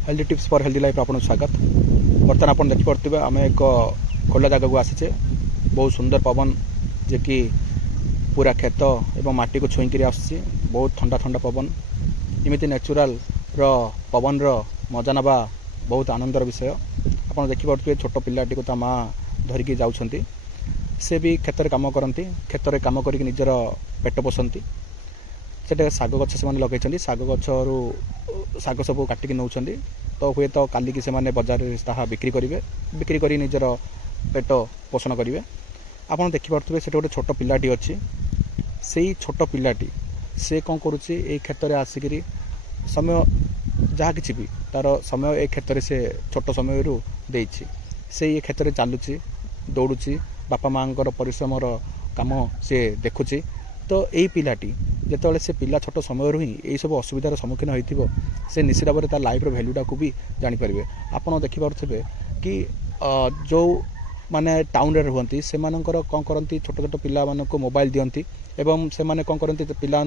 Healthy tips for healthy life आपन स्वागत। बर्तमान आप देखिपे आम एक खोला जगह को आसीचे। बहुत सुंदर पवन जे कि पूरा खेत एवं माटी को छुईक आसी बहुत ठंडा ठंडा पवन इमिति नेचुरल पवन मजा नवा बहुत आनंदर विषय। आप देखिपे छोट पिलाटी को माँ धरिकी जाउछंती से भी खेत काम करती खेत काम कर निजर पेट पोषंती। से शाग गछ से लगे शाग गचर शाग सब काटिक नौ तो हुए तो काली की से बजार बिक्री करेंगे बिक्री कर निजर पेट पोषण करेंगे। आप देखिपे से गोटे छोट पिलाटी अच्छी से छोट पिलाटी से कौन करुच्ची क्षेत्र में आसिक समय जहाँ कि भी तार समय ए क्षेत्र में से छोट समय देछि से ये क्षेत्र में चलुची दौड़ुची बापा माँ परिश्रम काम से देखुची। तो यही पिलाटी जिते से पिला छोट समय ही यही सब असुविधार सम्मुखीन होती से निश्चित भाव में लाइफ भैल्यूटा को भी जानीपर। आपड़ देखिपे कि जो माने टाउन रे रुहंती से कौन करती छोट छोट पिला को मोबाइल दियंती एवं से कौन करती पिला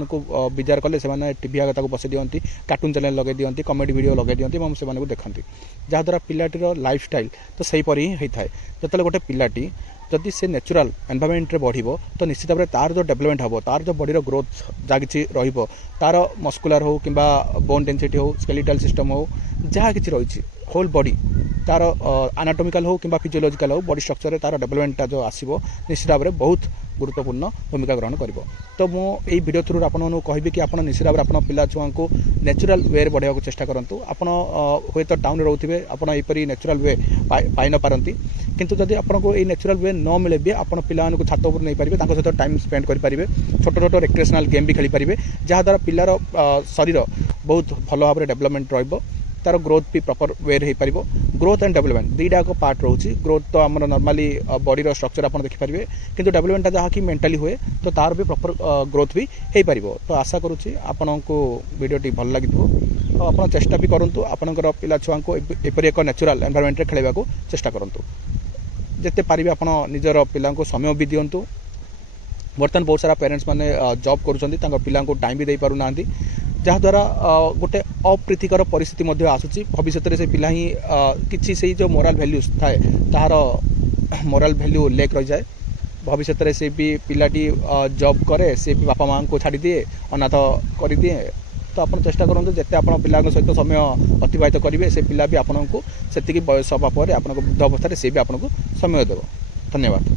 विजार कले से टीवी आगे बसई दियंती कार्टून चैनल लगे दियंती कमेडी वीडियो लगे दियंती और से देखती जहाँद्वारा पिलाटीर लाइफ स्टाइल तो सहीपर ही होता है। जो गोटे पिलाटी जदि से नेचुरल एनवायरमेंट रे बढ़िबो तो निश्चित भाव तार जो डेवलपमेंट हम तार जो बॉडी ग्रोथ जहाँ कि रहिबो तार मस्कुलर हो कि बोन डेंसिटी हो स्केलेटल सिस्टम हो जहाँ कि रही होल बॉडी तार एनाटॉमिकल हो कि फिजियोलॉजिकल हो बॉडी स्ट्रक्चर तार डेवलपमेंटा जो आसो निश्चित भाव में बहुत गुरुत्वपूर्ण भूमिका ग्रहण कर। तो मुझे वीडियो थ्रू आपको कहबी कि आप निश्चित भाव में पिला छुआ को नेचुरल वे बढ़ावा चेष्टा करूँ। आप हे तो टाउन रोथे आप यहपरी नेचुरल वे पाई न पारती किंतु जदि आपको ये नेचुरल वे न मिले भी आप पिला छात उपर नहीं पारे सहित टाइम स्पेंड करेंगे छोट छोट रिक्रिएशनल गेम भी खेली पारे जहाँद्वारा पिलार शरीर बहुत भल भाव में डेवलपमेंट रही तार ग्रोथ भी प्रॉपर वे हो पार। ग्रोथ एंड डेवलपमेंट दुईटा एक पार्ट रोचे। ग्रोथ तो आम नॉर्मली बॉडी स्ट्रक्चर आप देखिपारे किंतु डेवलपमेंट जहाँ कि मेंटली हुए तो तार भी प्रॉपर ग्रोथ भी हो पार। तो आशा करुच्ची आपन को वीडियोटी भल लगी तो आप चेष्टा भी करूँ आपंकर पिला छुआ को एपरी एक नेचुरल एनवायरमेंट रे खेलवा को चेष्टा करूँ जिते पारे आप निजर पिला समय भी दिंतु। बर्तमान बहुत सारा पेरेंट्स माने जॉब कर पिला टाइम भी दे पार ना जहाँद्वारा गोटे अप्रीतिकर परिस्थिति आसूसी भविष्य में से पिला ही किसी से जो मोराल वैल्यूज थाए तार मोराल वैल्यू लेक रही जाए। भविष्य में से भी पिलाटी जॉब करे से भी बापा माँ को छाड़ी दिए अनाथ कर दिए। तो आप चेष्टा करूँ जिते आप पिला सहित समय अतिबाहित करेंगे से पिला भी आपको से बयस हवा पर आप वृद्ध अवस्था से भी आपको समय देव। धन्यवाद।